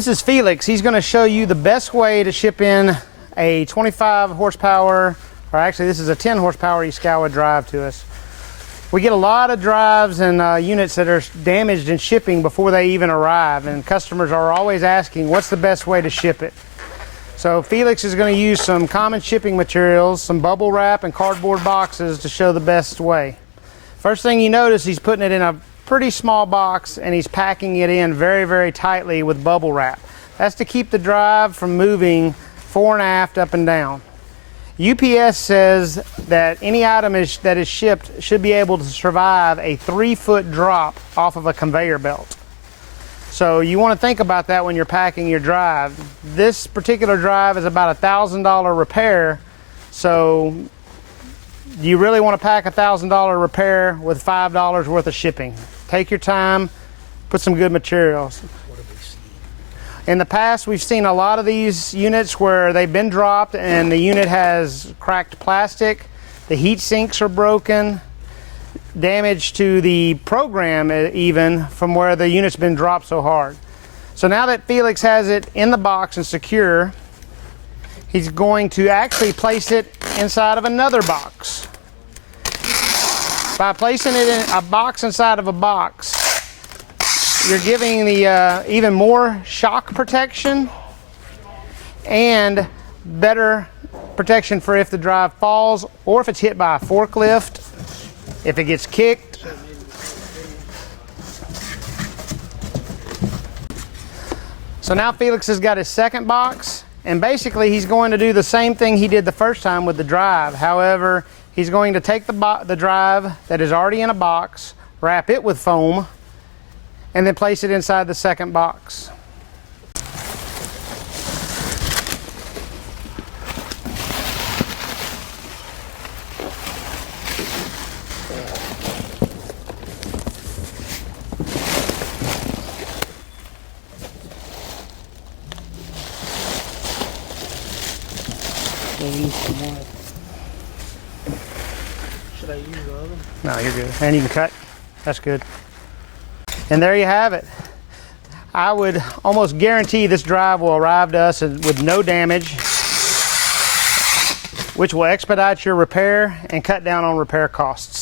This is Felix. He's going to show you the best way to ship in a 25 horsepower, or actually this is a 10 horsepower Yaskawa drive to us. We get a lot of drives and units that are damaged in shipping before they even arrive, and customers are always asking what's the best way to ship it. So Felix is going to use some common shipping materials, some bubble wrap and cardboard boxes to show the best way. First thing you notice, he's putting it in a pretty small box and he's packing it in very, very tightly with bubble wrap. That's to keep the drive from moving fore and aft, up and down. UPS says that any item that is shipped should be able to survive a 3-foot drop off of a conveyor belt. So you want to think about that when you're packing your drive. This particular drive is about a $1,000 repair, so you really want to pack a $1,000 repair with $5 worth of shipping. Take your time, put some good materials. In the past, we've seen a lot of these units where they've been dropped and the unit has cracked plastic, the heat sinks are broken, damage to the program even from where the unit's been dropped so hard. So now that Felix has it in the box and secure, he's going to actually place it inside of another box. By placing it in a box inside of a box, you're giving the even more shock protection and better protection for if the drive falls or if it's hit by a forklift, if it gets kicked. So now Felix has got his second box, and basically he's going to do the same thing he did the first time with the drive. However, he's going to take the drive that is already in a box, wrap it with foam, and then place it inside the second box. Should I use the other? No, you're good. And you can cut. That's good. And there you have it. I would almost guarantee this drive will arrive to us with no damage, which will expedite your repair and cut down on repair costs.